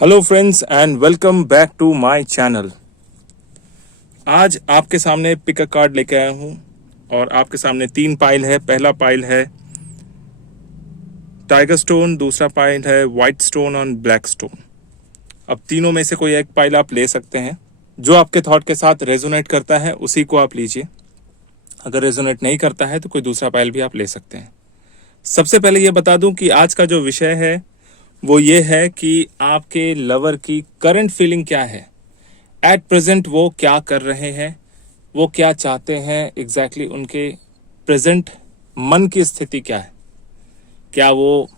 Hello friends and welcome back to my channel. आज आपके सामने पिक अ कार्ड लेके आया हूँ और आपके सामने तीन पाइल है। पहला पाइल है टाइगर स्टोन, दूसरा पाइल है वाइट स्टोन और ब्लैक स्टोन। अब तीनों में से कोई एक पाइल आप ले सकते हैं। जो आपके थॉट के साथ रेजोनेट करता है उसी को आप लीजिए। अगर रेजोनेट नहीं करता है तो कोई दूसरा पाइल भी आप ले सकते हैं। सबसे पहले ये बता दूं कि आज का जो विषय है वो ये है कि आपके लवर की करंट फीलिंग क्या है। एट प्रेजेंट वो क्या कर रहे हैं, वो क्या चाहते हैं, एग्जैक्टली उनके प्रेजेंट मन की स्थिति क्या है। क्या वो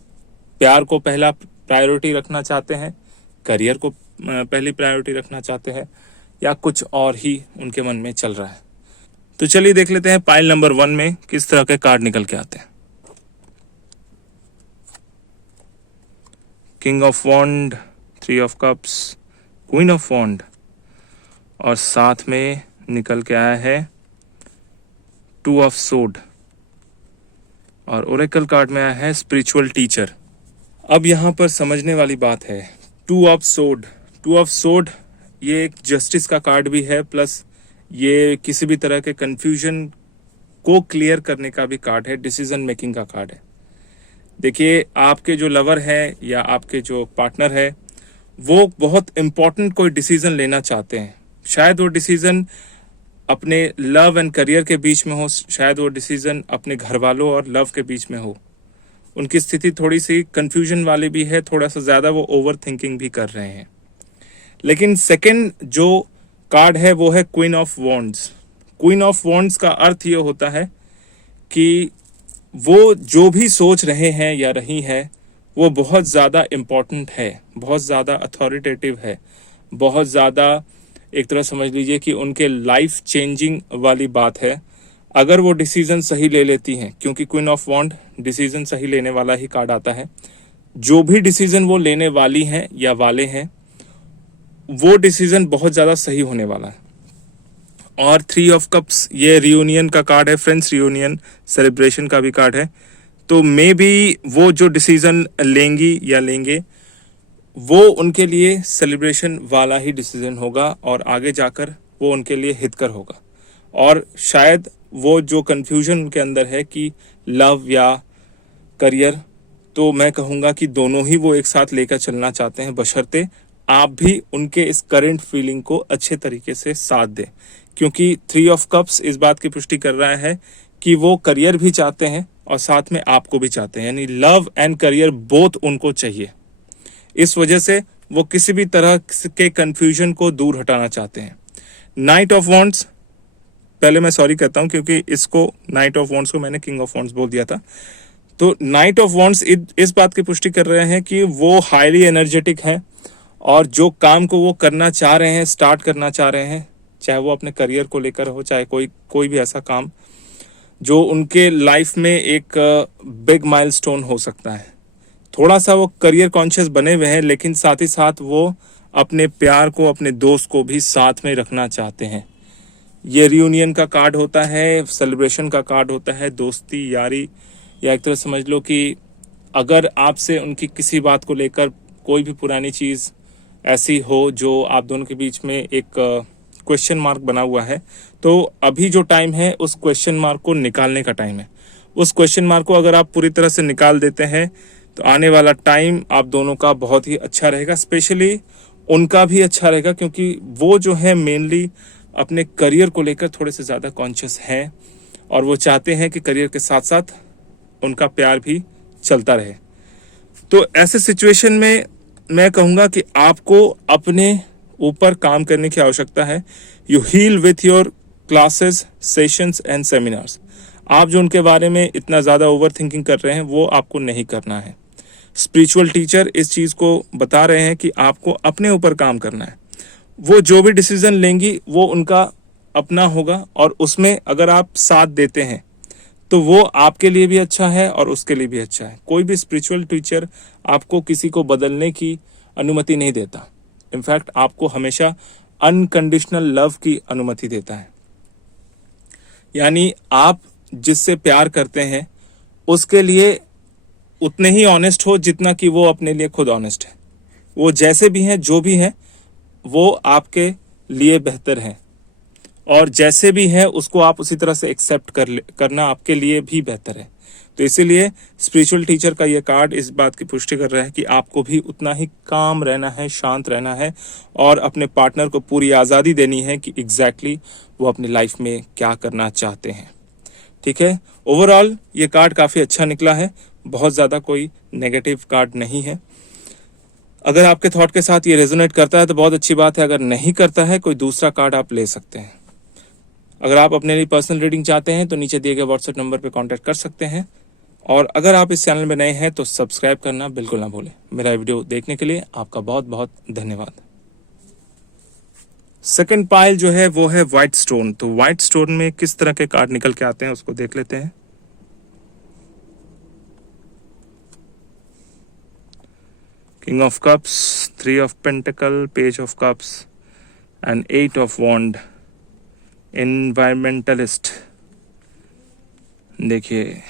प्यार को पहला प्रायोरिटी रखना चाहते हैं, करियर को पहली प्रायोरिटी रखना चाहते हैं, या कुछ और ही उनके मन में चल रहा है। तो चलिए देख लेते हैं पाइल नंबर 1 में किस तरह के कार्ड निकल के आते हैं। King of wand, 3 of cups, queen of wand और साथ में निकल के आया है 2 ऑफ सोड और ओरेकल कार्ड में आया है स्पिरिचुअल टीचर। अब यहाँ पर समझने वाली बात है 2 ऑफ सोड। 2 ऑफ सोड ये एक जस्टिस का कार्ड भी है, प्लस ये किसी भी तरह के कंफ्यूजन को क्लियर करने का भी कार्ड है, डिसीजन मेकिंग का कार्ड है। देखिए, आपके जो लवर है या आपके जो पार्टनर है वो बहुत इंपॉर्टेंट कोई डिसीजन लेना चाहते हैं। शायद वो डिसीजन अपने लव एंड करियर के बीच में हो, शायद वो डिसीजन अपने घर वालों और लव के बीच में हो। उनकी स्थिति थोड़ी सी कंफ्यूजन वाली भी है, थोड़ा सा ज़्यादा वो ओवर थिंकिंग भी कर रहे हैं। लेकिन सेकंड जो कार्ड है वो है queen of wands. Queen of wands का अर्थ ये होता है कि वो जो भी सोच रहे हैं या रही है वो बहुत ज़्यादा इम्पोर्टेंट है, बहुत ज़्यादा अथॉरिटेटिव है, बहुत ज़्यादा एक तरह समझ लीजिए कि उनके लाइफ चेंजिंग वाली बात है अगर वो डिसीजन सही ले लेती हैं, क्योंकि क्वीन ऑफ वॉन्ड डिसीजन सही लेने वाला ही कार्ड आता है। जो भी डिसीजन वो लेने वाली हैं या वाले हैं वो डिसीजन बहुत ज़्यादा सही होने वाला है। और 3 ऑफ कप्स ये रियूनियन का कार्ड है, फ्रेंड्स रियूनियन सेलिब्रेशन का भी कार्ड है। तो मे बी वो जो डिसीजन लेंगी या लेंगे वो उनके लिए सेलिब्रेशन वाला ही डिसीजन होगा और आगे जाकर वो उनके लिए हितकर होगा। और शायद वो जो कंफ्यूजन उनके अंदर है कि लव या करियर, तो मैं कहूँगा कि दोनों ही वो एक साथ लेकर चलना चाहते हैं, बशर्ते आप भी उनके इस करंट फीलिंग को अच्छे तरीके से साथ दें। क्योंकि 3 ऑफ कप्स इस बात की पुष्टि कर रहा है कि वो करियर भी चाहते हैं और साथ में आपको भी चाहते हैं, यानी लव एंड करियर बोथ उनको चाहिए। इस वजह से वो किसी भी तरह के कंफ्यूजन को दूर हटाना चाहते हैं। नाइट ऑफ वॉन्ड्स, पहले मैं सॉरी कहता हूं क्योंकि इसको नाइट ऑफ वॉन्ड्स को मैंने किंग ऑफ वॉन्ड्स बोल दिया था। तो नाइट ऑफ वॉन्ड्स इस बात की पुष्टि कर रहे हैं कि वो हाईली एनर्जेटिक हैं और जो काम को वो करना चाह रहे हैं, स्टार्ट करना चाह रहे हैं, चाहे वो अपने करियर को लेकर हो, चाहे कोई भी ऐसा काम जो उनके लाइफ में एक बिग माइलस्टोन हो सकता है। थोड़ा सा वो करियर कॉन्शियस बने हुए हैं, लेकिन साथ ही साथ वो अपने प्यार को, अपने दोस्त को भी साथ में रखना चाहते हैं। ये रियूनियन का कार्ड होता है, सेलिब्रेशन का कार्ड होता है, दोस्ती यारी, या एक तरह समझ लो कि अगर आपसे उनकी किसी बात को लेकर कोई भी पुरानी चीज़ ऐसी हो जो आप दोनों के बीच में एक क्वेश्चन मार्क बना हुआ है, तो अभी जो टाइम है उस क्वेश्चन मार्क को निकालने का टाइम है। उस क्वेश्चन मार्क को अगर आप पूरी तरह से निकाल देते हैं तो आने वाला टाइम आप दोनों का बहुत ही अच्छा रहेगा, स्पेशली उनका भी अच्छा रहेगा, क्योंकि वो जो है मेनली अपने करियर को लेकर थोड़े से ज़्यादा कॉन्शियस हैं और वो चाहते हैं कि करियर के साथ साथ उनका प्यार भी चलता रहे। तो ऐसे सिचुएशन में मैं कहूँगा कि आपको अपने ऊपर काम करने की आवश्यकता है। You heal with your classes, sessions and seminars. आप जो उनके बारे में इतना ज़्यादा ओवर थिंकिंग कर रहे हैं वो आपको नहीं करना है। स्पिरिचुअल टीचर इस चीज़ को बता रहे हैं कि आपको अपने ऊपर काम करना है। वो जो भी डिसीजन लेंगी वो उनका अपना होगा और उसमें अगर आप साथ देते हैं तो वो आपके लिए भी अच्छा है और उसके लिए भी अच्छा है। कोई भी स्पिरिचुअल टीचर आपको किसी को बदलने की अनुमति नहीं देता। इनफैक्ट आपको हमेशा अनकंडीशनल लव की अनुमति देता है। यानी आप जिससे प्यार करते हैं उसके लिए उतने ही ऑनेस्ट हो जितना कि वो अपने लिए खुद ऑनेस्ट है। वो जैसे भी हैं, जो भी हैं, वो आपके लिए बेहतर हैं, और जैसे भी हैं उसको आप उसी तरह से एक्सेप्ट करना आपके लिए भी बेहतर है। तो इसीलिए स्पिरिचुअल टीचर का ये कार्ड इस बात की पुष्टि कर रहा है कि आपको भी उतना ही काम रहना है, शांत रहना है, और अपने पार्टनर को पूरी आज़ादी देनी है कि एग्जैक्टली वो अपनी लाइफ में क्या करना चाहते हैं। ठीक है, ओवरऑल ये कार्ड काफ़ी अच्छा निकला है, बहुत ज़्यादा कोई नेगेटिव कार्ड नहीं है। अगर आपके थॉट के साथ ये रेजोनेट करता है तो बहुत अच्छी बात है, अगर नहीं करता है कोई दूसरा कार्ड आप ले सकते हैं। अगर आप अपने लिए पर्सनल रीडिंग चाहते हैं तो नीचे दिए गए व्हाट्सएप नंबर पर कांटेक्ट कर सकते हैं, और अगर आप इस चैनल में नए हैं तो सब्सक्राइब करना बिल्कुल ना भूलें। मेरा वीडियो देखने के लिए आपका बहुत बहुत धन्यवाद। सेकंड पाइल जो है वो है व्हाइट स्टोन। तो व्हाइट स्टोन में किस तरह के कार्ड निकल के आते हैं उसको देख लेते हैं। King of cups, 3 of pentacle, page of cups and 8 of wand. Environmentalist. देखिए,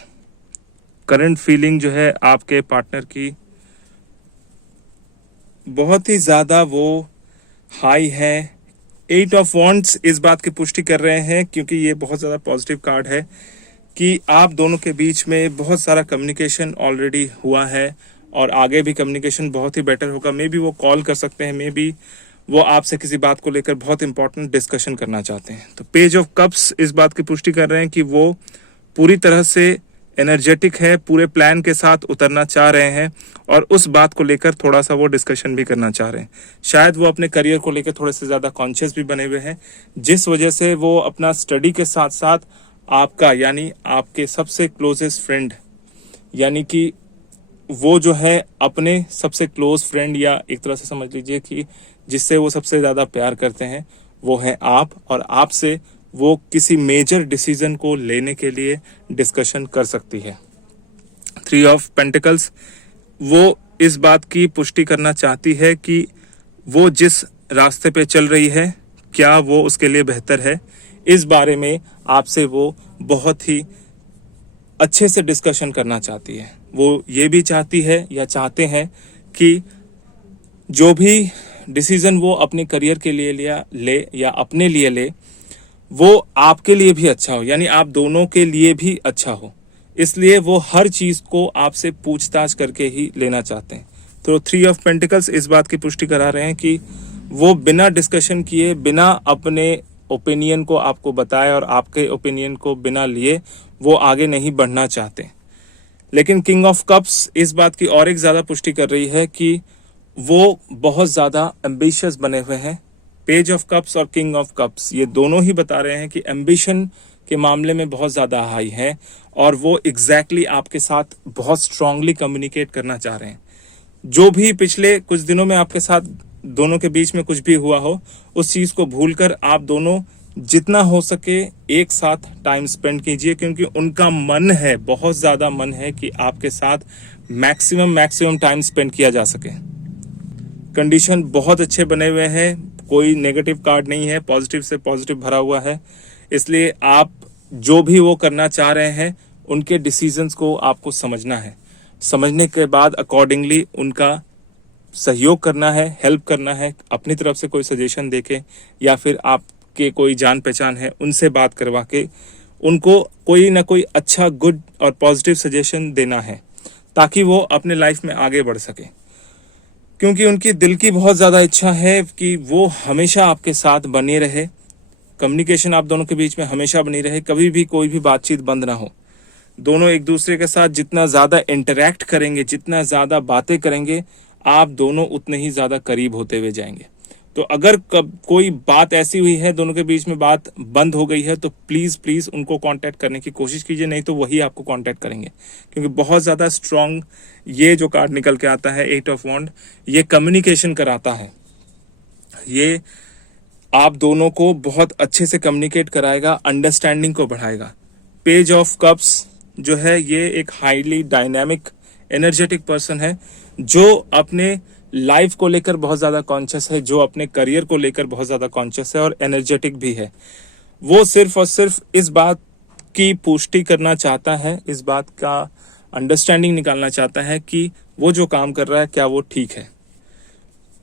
करंट फीलिंग जो है आपके पार्टनर की बहुत ही ज़्यादा वो हाई है। 8 ऑफ वॉन्ड्स इस बात की पुष्टि कर रहे हैं, क्योंकि ये बहुत ज़्यादा पॉजिटिव कार्ड है कि आप दोनों के बीच में बहुत सारा कम्युनिकेशन ऑलरेडी हुआ है, और आगे भी कम्युनिकेशन बहुत ही बेटर होगा। मे बी वो कॉल कर सकते हैं, मे बी वो आपसे किसी बात को लेकर बहुत इंपॉर्टेंट डिस्कशन करना चाहते हैं। तो पेज ऑफ कप्स इस बात की पुष्टि कर रहे हैं कि वो पूरी तरह से एनर्जेटिक है, पूरे प्लान के साथ उतरना चाह रहे हैं, और उस बात को लेकर थोड़ा सा वो डिस्कशन भी करना चाह रहे हैं। शायद वो अपने करियर को लेकर थोड़े से ज़्यादा कॉन्शियस भी बने हुए हैं, जिस वजह से वो अपना स्टडी के साथ साथ आपका, यानी आपके सबसे क्लोजेस्ट फ्रेंड, यानी कि वो जो है अपने सबसे क्लोज फ्रेंड, या एक तरह से समझ लीजिए कि जिससे वो सबसे ज़्यादा प्यार करते हैं, वो है आप, और आपसे वो किसी मेजर डिसीजन को लेने के लिए डिस्कशन कर सकती है। 3 ऑफ पेंटिकल्स वो इस बात की पुष्टि करना चाहती है कि वो जिस रास्ते पे चल रही है, क्या वो उसके लिए बेहतर है, इस बारे में आपसे वो बहुत ही अच्छे से डिस्कशन करना चाहती है। वो ये भी चाहती है या चाहते हैं कि जो भी डिसीजन वो अपने करियर के लिए ले या अपने लिए ले, वो आपके लिए भी अच्छा हो, यानी आप दोनों के लिए भी अच्छा हो। इसलिए वो हर चीज़ को आपसे पूछताछ करके ही लेना चाहते हैं। तो 3 ऑफ पेंटिकल्स इस बात की पुष्टि करा रहे हैं कि वो बिना डिस्कशन किए, बिना अपने ओपिनियन को आपको बताए और आपके ओपिनियन को बिना लिए वो आगे नहीं बढ़ना चाहते। लेकिन किंग ऑफ कप्स इस बात की और एक ज़्यादा पुष्टि कर रही है कि वो बहुत ज़्यादा एम्बिशियस बने हुए हैं। पेज ऑफ कप्स और किंग ऑफ कप्स ये दोनों ही बता रहे हैं कि एम्बिशन के मामले में बहुत ज़्यादा हाई है, और वो एग्जैक्टली आपके साथ बहुत स्ट्रांगली कम्युनिकेट करना चाह रहे हैं। जो भी पिछले कुछ दिनों में आपके साथ दोनों के बीच में कुछ भी हुआ हो, उस चीज़ को भूलकर आप दोनों जितना हो सके एक साथ टाइम स्पेंड कीजिए, क्योंकि उनका मन है, बहुत ज़्यादा मन है कि आपके साथ मैक्सिमम टाइम स्पेंड किया जा सके। कंडीशन बहुत अच्छे बने हुए हैं, कोई नेगेटिव कार्ड नहीं है, पॉजिटिव से पॉजिटिव भरा हुआ है। इसलिए आप जो भी वो करना चाह रहे हैं, उनके डिसीजंस को आपको समझना है। समझने के बाद अकॉर्डिंगली उनका सहयोग करना है, हेल्प करना है, अपनी तरफ से कोई सजेशन देके, या फिर आपके कोई जान पहचान है उनसे बात करवा के उनको कोई ना कोई अच्छा, गुड और पॉजिटिव सजेशन देना है, ताकि वो अपने लाइफ में आगे बढ़ सके। क्योंकि उनकी दिल की बहुत ज़्यादा इच्छा है कि वो हमेशा आपके साथ बने रहे, कम्युनिकेशन आप दोनों के बीच में हमेशा बनी रहे, कभी भी कोई भी बातचीत बंद ना हो। दोनों एक दूसरे के साथ जितना ज़्यादा इंटरेक्ट करेंगे, जितना ज़्यादा बातें करेंगे, आप दोनों उतने ही ज़्यादा करीब होते हुए जाएंगे। तो अगर कोई बात ऐसी हुई है, दोनों के बीच में बात बंद हो गई है, तो प्लीज़ उनको कांटेक्ट करने की कोशिश कीजिए, नहीं तो वही आपको कांटेक्ट करेंगे। क्योंकि बहुत ज़्यादा स्ट्रांग ये जो कार्ड निकल के आता है 8 ऑफ वॉन्ड, ये कम्युनिकेशन कराता है, ये आप दोनों को बहुत अच्छे से कम्युनिकेट कराएगा, अंडरस्टैंडिंग को बढ़ाएगा। पेज ऑफ कप्स जो है ये एक हाईली डायनामिक एनर्जेटिक पर्सन है, जो अपने लाइफ को लेकर बहुत ज़्यादा कॉन्शियस है, जो अपने करियर को लेकर बहुत ज़्यादा कॉन्शियस है और एनर्जेटिक भी है। वो सिर्फ और सिर्फ इस बात की पुष्टि करना चाहता है, इस बात का अंडरस्टैंडिंग निकालना चाहता है कि वो जो काम कर रहा है क्या वो ठीक है।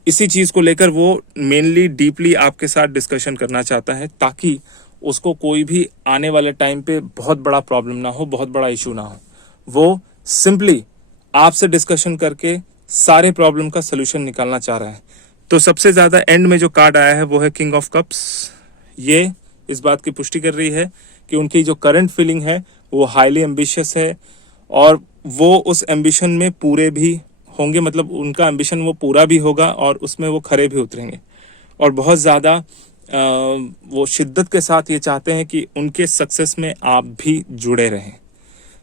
इसी चीज़ को लेकर वो मेनली डीपली आपके साथ डिस्कशन करना चाहता है, ताकि उसको कोई भी आने वाले टाइम पे बहुत बड़ा प्रॉब्लम ना हो, बहुत बड़ा इशू ना हो। वो सिंपली आपसे डिस्कशन करके सारे प्रॉब्लम का सोल्यूशन निकालना चाह रहा है। तो सबसे ज़्यादा एंड में जो कार्ड आया है वो है किंग ऑफ कप्स। ये इस बात की पुष्टि कर रही है कि उनकी जो करंट फीलिंग है वो हाईली एम्बिशियस है, और वो उस एम्बिशन में पूरे भी होंगे, मतलब उनका एम्बिशन वो पूरा भी होगा और उसमें वो खरे भी उतरेंगे। और बहुत ज़्यादा वो शिद्दत के साथ ये चाहते हैं कि उनके सक्सेस में आप भी जुड़े रहें।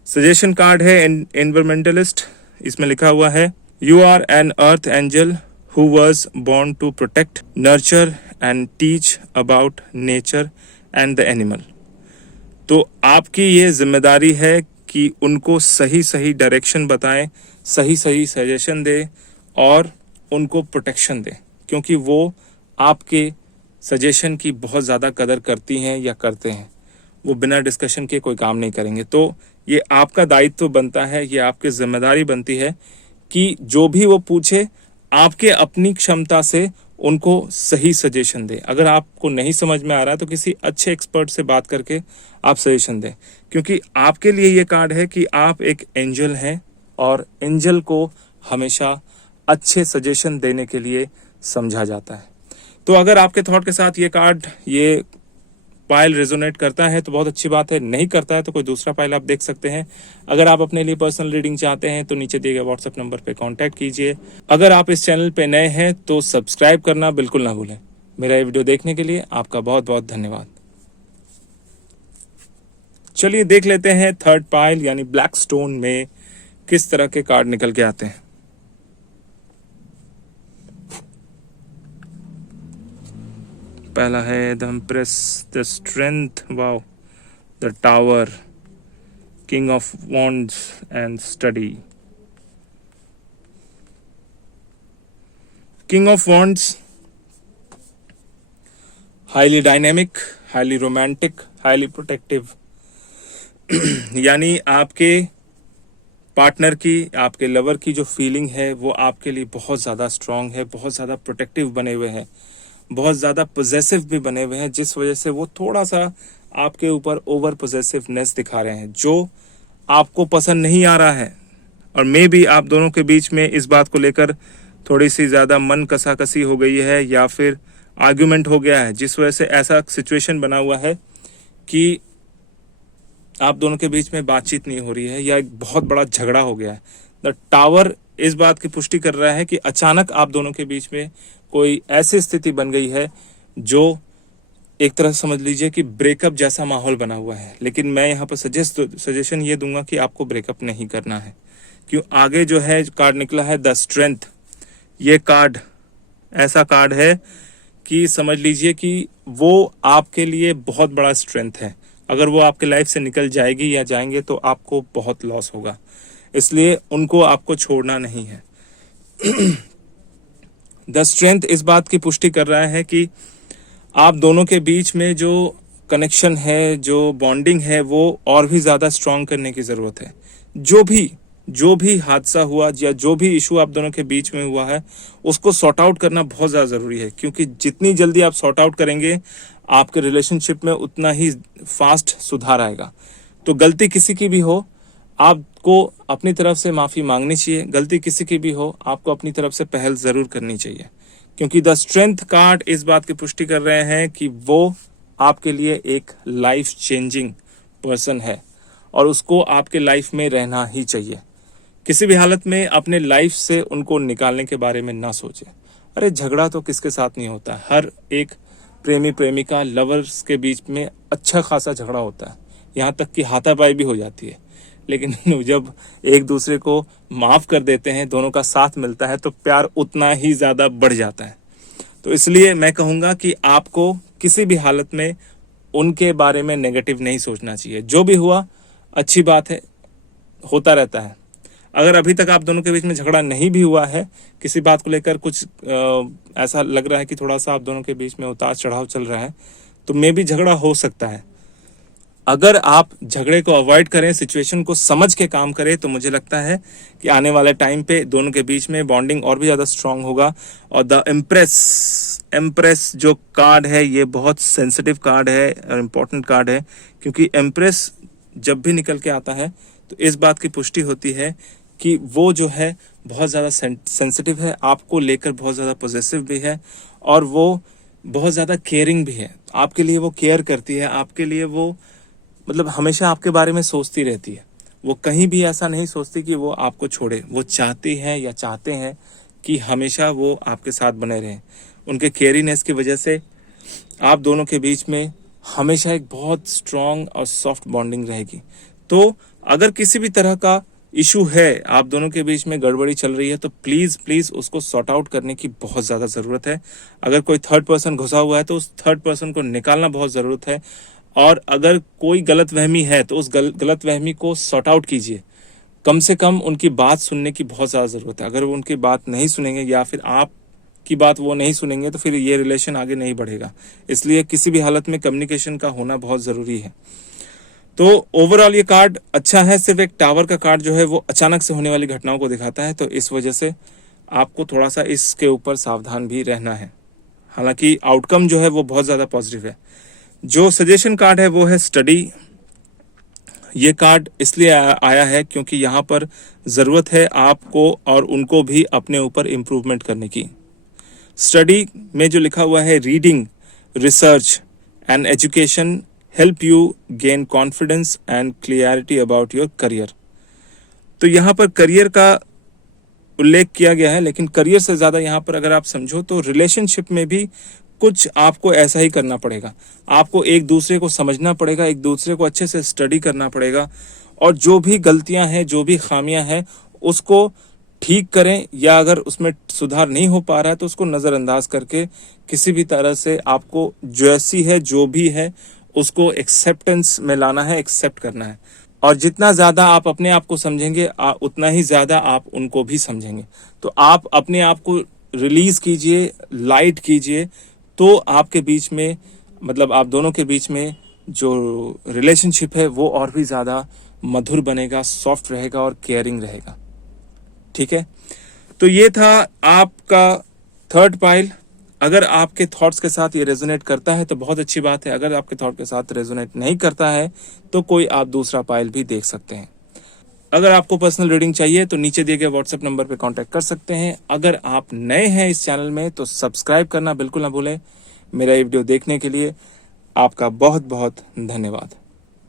सजेशन कार्ड है एनवायरमेंटलिस्ट। इसमें लिखा हुआ है, you are an earth angel who was born to protect, nurture and teach about nature and the animal. तो आपकी ये जिम्मेदारी है कि उनको सही सही डायरेक्शन बताएं, सही सही सजेशन दें और उनको प्रोटेक्शन दें, क्योंकि वो आपके सजेशन की बहुत ज़्यादा कदर करती हैं या करते हैं। वो बिना डिस्कशन के कोई काम नहीं करेंगे। तो ये आपका दायित्व बनता है, ये आपकी जिम्मेदारी बनती है कि जो भी वो पूछे आपके अपनी क्षमता से उनको सही सजेशन दें। अगर आपको नहीं समझ में आ रहा है तो किसी अच्छे एक्सपर्ट से बात करके आप सजेशन दें, क्योंकि आपके लिए ये कार्ड है कि आप एक एंजल हैं और एंजल को हमेशा अच्छे सजेशन देने के लिए समझा जाता है। तो अगर आपके थॉट के साथ ये कार्ड, ये पाइल रेजोनेट करता है तो बहुत अच्छी बात है, नहीं करता है तो कोई दूसरा पाइल आप देख सकते हैं। अगर आप अपने लिए पर्सनल रीडिंग चाहते हैं तो नीचे दिए गए व्हाट्सएप नंबर पे कांटेक्ट कीजिए। अगर आप इस चैनल पे नए हैं तो सब्सक्राइब करना बिल्कुल ना भूलें। मेरा ये वीडियो देखने के लिए आपका बहुत बहुत धन्यवाद। चलिए देख लेते हैं थर्ड पाइल यानी ब्लैक स्टोन में किस तरह के कार्ड निकल के आते हैं। पहला है the empress, the strength, wow, the tower, king of wands and study. King of wands highly dynamic, highly romantic, highly protective. यानी आपके पार्टनर की, आपके लवर की जो फीलिंग है वो आपके लिए बहुत ज़्यादा स्ट्रांग है, बहुत ज़्यादा प्रोटेक्टिव बने हुए हैं, बहुत ज़्यादा पोजेसिव भी बने हुए हैं, जिस वजह से वो थोड़ा सा आपके ऊपर ओवर पोजेसिवनेस दिखा रहे हैं जो आपको पसंद नहीं आ रहा है। और मे बी आप दोनों के बीच में इस बात को लेकर थोड़ी सी ज़्यादा मन कसाकसी हो गई है या फिर आर्ग्यूमेंट हो गया है, जिस वजह से ऐसा सिचुएशन बना हुआ है कि आप दोनों के बीच में बातचीत नहीं हो रही है या एक बहुत बड़ा झगड़ा हो गया है। द टावर इस बात की पुष्टि कर रहा है कि अचानक आप दोनों के बीच में कोई ऐसी स्थिति बन गई है जो एक तरह से समझ लीजिए कि ब्रेकअप जैसा माहौल बना हुआ है। लेकिन मैं यहाँ पर सजेशन ये दूंगा कि आपको ब्रेकअप नहीं करना है, क्यों आगे जो है कार्ड निकला है द स्ट्रेंथ। ये कार्ड ऐसा कार्ड है कि समझ लीजिए कि वो आपके लिए बहुत बड़ा स्ट्रेंथ है। अगर वो आपके लाइफ से निकल जाएगी या जाएंगे तो आपको बहुत लॉस होगा, इसलिए उनको आपको छोड़ना नहीं है। द स्ट्रेंथ इस बात की पुष्टि कर रहा है कि आप दोनों के बीच में जो कनेक्शन है, जो बॉन्डिंग है, वो और भी ज़्यादा स्ट्रांग करने की ज़रूरत है। जो भी हादसा हुआ या जो भी इशू आप दोनों के बीच में हुआ है उसको सॉर्ट आउट करना बहुत ज़्यादा ज़रूरी है, क्योंकि जितनी जल्दी आप सॉर्ट आउट करेंगे आपके रिलेशनशिप में उतना ही फास्ट सुधार आएगा। तो गलती किसी की भी हो आपको अपनी तरफ से माफ़ी मांगनी चाहिए, गलती किसी की भी हो आपको अपनी तरफ से पहल ज़रूर करनी चाहिए, क्योंकि द स्ट्रेंथ कार्ड इस बात की पुष्टि कर रहे हैं कि वो आपके लिए एक लाइफ चेंजिंग पर्सन है और उसको आपके लाइफ में रहना ही चाहिए। किसी भी हालत में अपने लाइफ से उनको निकालने के बारे में ना सोचें। अरे झगड़ा तो किसके साथ नहीं होता, हर एक प्रेमी प्रेमिका लवर्स के बीच में अच्छा खासा झगड़ा होता है, यहाँ तक कि हाथापाई भी हो जाती है। लेकिन जब एक दूसरे को माफ़ कर देते हैं, दोनों का साथ मिलता है, तो प्यार उतना ही ज़्यादा बढ़ जाता है। तो इसलिए मैं कहूँगा कि आपको किसी भी हालत में उनके बारे में नेगेटिव नहीं सोचना चाहिए। जो भी हुआ अच्छी बात है, होता रहता है। अगर अभी तक आप दोनों के बीच में झगड़ा नहीं भी हुआ है, किसी बात को लेकर कुछ ऐसा लग रहा है कि थोड़ा सा आप दोनों के बीच में उतार चढ़ाव चल रहा है, तो मे भी झगड़ा हो सकता है। अगर आप झगड़े को अवॉइड करें, सिचुएशन को समझ के काम करें, तो मुझे लगता है कि आने वाले टाइम पे दोनों के बीच में बॉन्डिंग और भी ज़्यादा स्ट्रांग होगा। और द एम्प्रेस जो कार्ड है, ये बहुत सेंसिटिव कार्ड है और इम्पोर्टेंट कार्ड है, क्योंकि एम्प्रेस जब भी निकल के आता है तो इस बात की पुष्टि होती है कि वो जो है बहुत ज़्यादा सेंसिटिव है, आपको लेकर बहुत ज़्यादा पॉजिटिव भी है, और वो बहुत ज़्यादा केयरिंग भी है। आपके लिए वो केयर करती है, आपके लिए वो मतलब हमेशा आपके बारे में सोचती रहती है। वो कहीं भी ऐसा नहीं सोचती कि वो आपको छोड़े। वो चाहती हैं या चाहते हैं कि हमेशा वो आपके साथ बने रहें। उनके केयरिंगनेस की वजह से आप दोनों के बीच में हमेशा एक बहुत स्ट्रांग और सॉफ्ट बॉन्डिंग रहेगी। तो अगर किसी भी तरह का इशू है, आप दोनों के बीच में गड़बड़ी चल रही है, तो प्लीज़ उसको सॉर्ट आउट करने की बहुत ज़्यादा ज़रूरत है। अगर कोई थर्ड पर्सन घुसा हुआ है तो उस थर्ड पर्सन को निकालना बहुत ज़रूरत है। और अगर कोई गलतफहमी है तो उस गलतफहमी को सॉर्ट आउट कीजिए। कम से कम उनकी बात सुनने की बहुत ज़्यादा ज़रूरत है। अगर वो उनकी बात नहीं सुनेंगे या फिर आप की बात वो नहीं सुनेंगे तो फिर ये रिलेशन आगे नहीं बढ़ेगा। इसलिए किसी भी हालत में कम्युनिकेशन का होना बहुत ज़रूरी है। तो ओवरऑल ये कार्ड अच्छा है। सिर्फ एक टावर का कार्ड जो है वो अचानक से होने वाली घटनाओं को दिखाता है, तो इस वजह से आपको थोड़ा सा इसके ऊपर सावधान भी रहना है। हालांकि आउटकम जो है वो बहुत ज़्यादा पॉजिटिव है। जो सजेशन कार्ड है वो है स्टडी। ये कार्ड इसलिए आया है क्योंकि यहाँ पर ज़रूरत है आपको और उनको भी अपने ऊपर इम्प्रूवमेंट करने की। स्टडी में जो लिखा हुआ है, reading, research and education help you gain confidence and clarity about your career. तो यहाँ पर करियर का उल्लेख किया गया है, लेकिन करियर से ज़्यादा यहाँ पर अगर आप समझो तो रिलेशनशिप में भी कुछ आपको ऐसा ही करना पड़ेगा। आपको एक दूसरे को समझना पड़ेगा, एक दूसरे को अच्छे से स्टडी करना पड़ेगा, और जो भी गलतियां हैं, जो भी खामियां हैं, उसको ठीक करें, या अगर उसमें सुधार नहीं हो पा रहा है तो उसको नज़रअंदाज करके किसी भी तरह से आपको जैसी है, जो भी है, उसको एक्सेप्टेंस में लाना है, एक्सेप्ट करना है। और जितना ज़्यादा आप अपने आप को समझेंगे, उतना ही ज़्यादा आप उनको भी समझेंगे। तो आप अपने आप को रिलीज़ कीजिए, लाइट कीजिए, तो आपके बीच में, मतलब आप दोनों के बीच में जो रिलेशनशिप है वो और भी ज़्यादा मधुर बनेगा, सॉफ्ट रहेगा और केयरिंग रहेगा। ठीक है, तो ये था आपका थर्ड पाइल। अगर आपके थॉट्स के साथ ये रेजोनेट करता है तो बहुत अच्छी बात है। अगर आपके थॉट के साथ रेजोनेट नहीं करता है तो कोई आप दूसरा पाइल भी देख सकते हैं। अगर आपको पर्सनल रीडिंग चाहिए तो नीचे दिए गए व्हाट्सएप नंबर पे कांटेक्ट कर सकते हैं। अगर आप नए हैं इस चैनल में तो सब्सक्राइब करना बिल्कुल ना भूलें। मेरा ये वीडियो देखने के लिए आपका बहुत बहुत धन्यवाद।